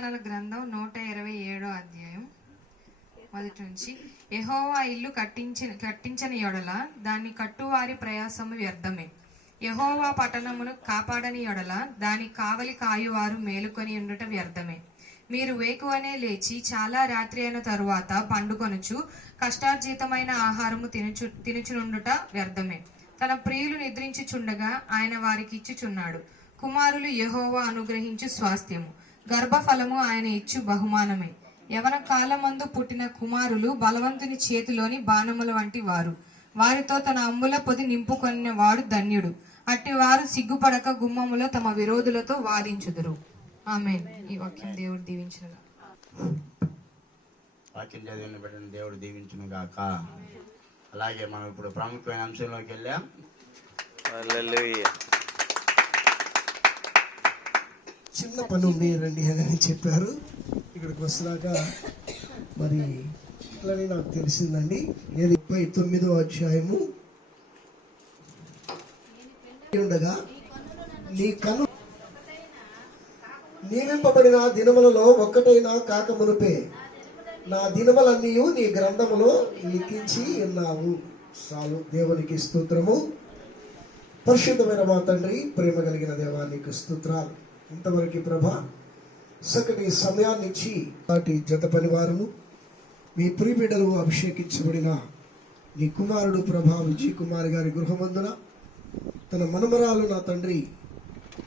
కీర్తనల గ్రంథం నూట ఇరవై ఏడో అధ్యాయం మొదటి నుంచి. యహోవా ఇల్లు కట్టించిన కట్టించని యొడల దాన్ని కట్టువారి ప్రయాసము వ్యర్థమే. యహోవా పట్టణమును కాపాడని యొడల దాని కావలి కాయువారు మేలుకొని ఉండట వ్యర్థమే. మీరు వేకువనే లేచి చాలా రాత్రి అయిన తరువాత పండుకొనుచు కష్టార్జితమైన ఆహారము తినుచు తినుచునుండుట వ్యర్థమే. తన ప్రియులు నిద్రించుచుండగా ఆయన వారికి ఇచ్చుచున్నాడు. కుమారులు యహోవా అనుగ్రహించు స్వాస్థ్యము. గర్భఫలము ఆయన ఇచ్చు బహుమానమే. యవన కాలమందు పుట్టిన కుమారులు బలవంతుని చేతిలోని బాణముల వంటి వారు. వారితో తన అమ్ముల పొది నింపుకొనిన వాడు ధన్యుడు. అట్టి వారు సిగ్గుపడక గుమ్మములో తమ విరోధులతో వాదించుదురు. ఆమె ఈ వాక్యం దేవుడు దీవించిన వాక్యం చదివిన బిడ్డను దేవుడు దీవించును గాక అలాగే మనం ఇప్పుడు ప్రాముఖ్యమైన అంశంలోకి వెళ్ళాం. హల్లెలూయా. చిన్న పని ఉంది రండి అని చెప్పారు. ఇక్కడికి వస్తున్నాక మరి ఇట్లని నాకు తెలిసిందండి. ఏది ముప్పై తొమ్మిదో అధ్యాయము. ఉండగా నీ కను నియమింపబడిన దినములలో ఒక్కటైనా కాక మునుపే నా దినములన్నీ నీ గ్రంథములో లిఖించి ఉన్నావు. చాలు దేవునికి స్తోత్రము. పరిశుద్ధమైన మా తండ్రి ప్రేమ కలిగిన దేవానికి స్తోత్రాలు. ఇంతవరకు ప్రభ చక్కటి సమయాన్ని ఇచ్చి వాటి జత పనివారును మీ ప్రియబిడ్డలు అభిషేకించబడిన నీ కుమారుడు ప్రభా విజయ్ కుమార్ గారి గృహమందున తన మనమరాలు నా తండ్రి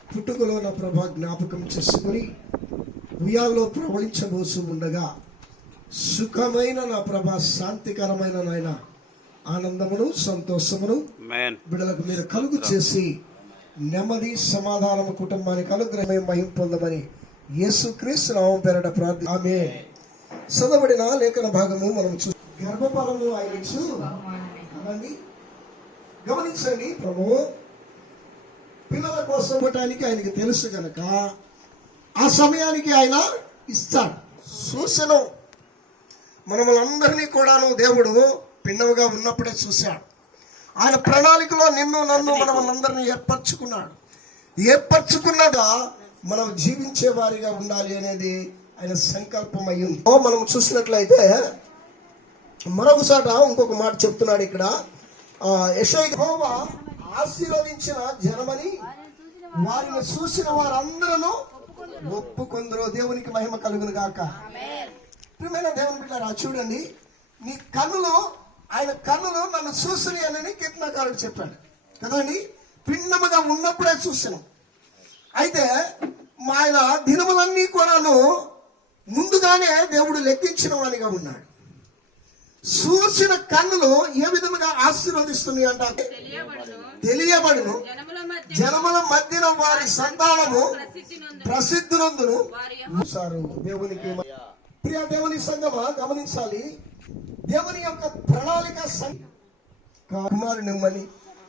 పుట్టుకలో నా ప్రభ జ్ఞాపకం చేసుకుని ఉయ్యాల్లో ప్రవళించబోసు ఉండగా సుఖమైన నా ప్రభ శాంతికరమైన నాయన ఆనందమును సంతోషమును మేన్ బిడ్డలకు మీరు కలుగు చేసి నెమ్మది సమాధానం కుటుంబానికి అనుగ్రహమే మహిం పొందమని యేసుక్రీస్తు నామం పేరట ప్రార్థి ఆమె చదవబడిన లేఖన భాగము మనం చూ గర్భఫలము ఆయన ఇచ్చు కదండి గమనించండి. ప్రభు పిల్లల కోసం ఇవ్వటానికి ఆయనకి తెలుసు కనుక ఆ సమయానికి ఆయన ఇస్తాడు. సూచనం. మనమలందరినీ కూడాను దేవుడు పిండముగా ఉన్నప్పుడే చూశాడు. ఆయన ప్రణాళికలో నిన్ను నన్ను మనం అందరినీ ఏర్పరచుకున్నాడు. ఏర్పరచుకున్నగా మనం జీవించే వారిగా ఉండాలి అనేది ఆయన సంకల్పం అయ్యింది ఓ మనం చూసినట్లయితే మరొకసాట ఇంకొక మాట చెప్తున్నాడు ఇక్కడ. ఆశీర్వదించిన జనమని వారిని చూసిన వారందరూ ఒప్పుకొందరు. దేవునికి మహిమ కలుగును గాక. ప్రియమైన దేవుని బిడ్డారా చూడండి నీ కన్నులు ఆయన కన్నులు నన్ను చూసిని అని కీర్తనకారుడు చెప్పాడు. కదండి? పిండముగా ఉన్నప్పుడే చూసాను. అయితే మా ఆయన దినములన్నీ కూడాను ముందుగానే దేవుడు లెక్కించిన వానిగా ఉన్నాడు. చూసిన కన్నులు ఏ విధముగా ఆశీర్వదిస్తుంది అంట? తెలియబడును. జనముల మధ్యన వారి సంతానము ప్రసిద్ధులందును సారు దేవునికి ప్రియ దేవుని సంగమా గమనించాలి. దేవుని యొక్క ప్రణాళిక కుమారు నిమ్మని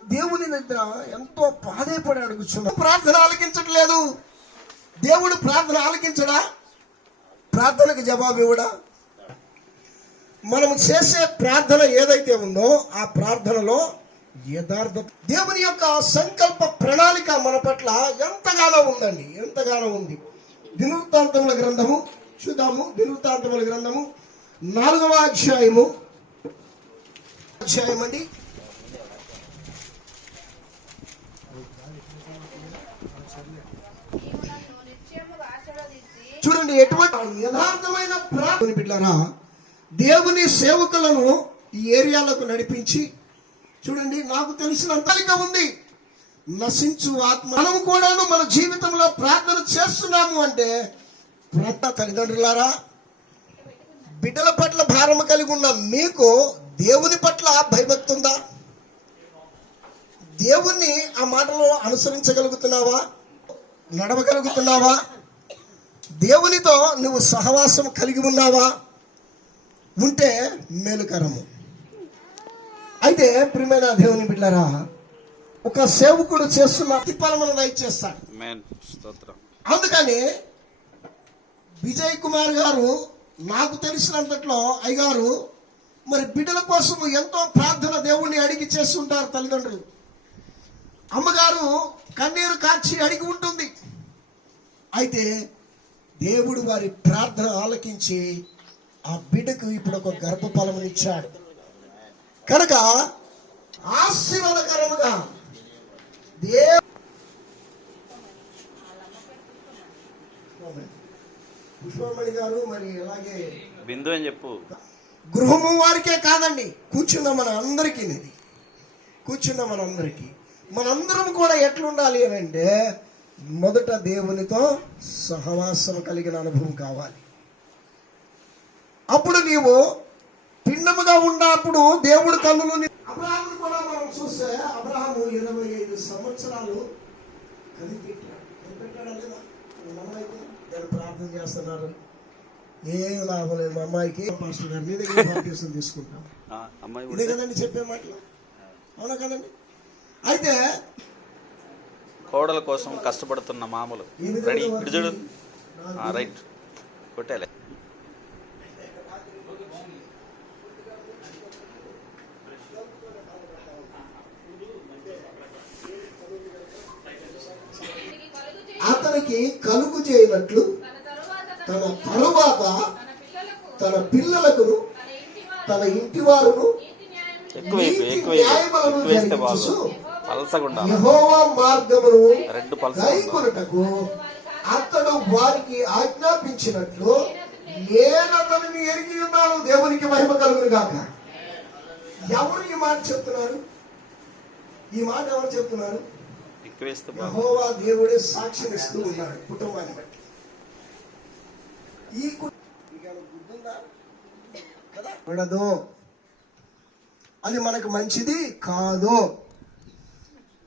దేవుని నిద్ర ఎంతో బాధపడి అడుగుచున్నా. ప్రార్థన ఆలకించట్లేదు. దేవుడు ప్రార్థన ఆలకించడా? ప్రార్థనకు జవాబు ఇవ్వడా? మనం చేసే ప్రార్థన ఏదైతే ఉందో ఆ ప్రార్థనలో యథార్థ దేవుని యొక్క సంకల్ప ప్రణాళిక మన పట్ల ఎంతగానో ఉందండి. ఎంతగానో ఉంది. దినవృత్తాంతముల గ్రంథము చూద్దాము. దినవృత్తాంతముల గ్రంథము నాలుగవ అధ్యాయము. అధ్యాయం అండి. చూడండి ఎటువంటి యథార్థమైన ప్రార్థన బిడ్డారా దేవుని సేవకులను ఈ ఏరియాలకు నడిపించి చూడండి నాకు తెలిసిన కలిక ఉంది. నశించు ఆత్మ. మనం కూడాను మన జీవితంలో ప్రార్థన చేస్తున్నాము అంటే ప్రత తల్లిదండ్రులారా బిడ్డల పట్ల భారం కలిగి ఉన్న మీకు దేవుని పట్ల భయభక్తి ఉందా? దేవుణ్ణి ఆ మాటలో అనుసరించగలుగుతున్నావా? నడవగలుగుతున్నావా? దేవునితో నువ్వు సహవాసం కలిగి ఉన్నావా? ఉంటే మేలుకరము. అయితే ప్రియమైన దేవుని బిడ్డరా ఒక సేవకుడు చేస్తున్న ప్రతిఫలమును దయచేస్తాడు అందుకని విజయ్ కుమార్ గారు నాకు తెలిసినంతట్లో అయ్యగారు మరి బిడ్డల కోసం ఎంతో ప్రార్థన దేవుణ్ణి అడిగి చేస్తుంటారు తల్లిదండ్రులు. అమ్మగారు కన్నీరు కార్చి అడిగి ఉంటుంది. అయితే దేవుడు వారి ప్రార్థన ఆలకించి ఆ బిడ్డకు ఇప్పుడు ఒక గర్భఫలమునిచ్చాడు. కనుక ఆశీర్వాదకరముగా దేవు పుష్పమణి గారు మరి అలాగే బిందు అని చెప్పు. గృహము వారికే కాదండి కూర్చున్న మన అందరికీ ఇది. కూర్చున్న మనందరికీ. మనందరం కూడా ఎట్లుండాలి అని అంటే మొదట దేవునితో సహవాసం కలిగిన అనుభవం కావాలి. అప్పుడు నీవు పిండముగా ఉన్నప్పుడు దేవుడు కన్నులు అబ్రహామును కూడా మనం చూస్తే అబ్రహాము ఇరవై ఐదు సంవత్సరాలు కనిపెట్టాడు కనిపెట్టాడా లేదా మీ అమ్మాయికి నేను ప్రార్థన చేస్తున్నారు. ఏం లాభం లేదు. మా అమ్మాయికి పాస్టర్ గారు మీ దగ్గర బాప్తీసం తీసుకుంటాం. ఇదే కదండి చెప్పే మాటలు? అవునా కదండి? అయితే కోడల కోసం కష్టపడుతున్న మామూలు. రెడీ రైట్ కొట్టాలి. అతనికి కలుగు చేయనట్లు తన తరువాత తన పిల్లలకు తన ఇంటి వారును మార్గమును గైకొనుటకు అతడు వారికి ఆజ్ఞాపించినట్లు నేను అతనిని ఎరిగి ఉన్నాను దేవునికి మహిమ కలుగును గాక. ఎవరు ఈ మాట చెప్తున్నారు? ఈ మాట ఎవరు చెప్తున్నారు? యెహోవా దేవుడే సాక్ష్యం ఇస్తూ ఉన్నాడు కుటుంబాన్ని బట్టి. ఈ? విడదు అది మనకు మంచిది కాదు.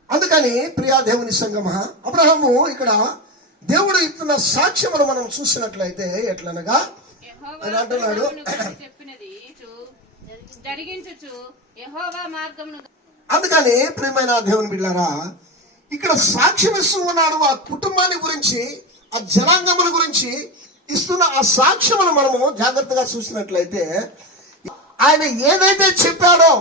అందుకని ప్రియా దేవుని సంగమ అబ్రహము ఇక్కడ దేవుడు ఇస్తున్న సాక్ష్యమును మనం చూసినట్లయితే ఎట్లనగా? అంటున్నాడు. అందుకని ప్రియమైన దేవుని బిడ్డారా ఇక్కడ సాక్ష్యం ఇస్తూ ఉన్నాడు ఆ కుటుంబాన్ని గురించి ఆ జనాంగముల గురించి ఇస్తున్న ఆ సాక్ష్యమును మనము జాగ్రత్తగా చూసినట్లయితే ఆయన ఏదైతే చెప్పాడో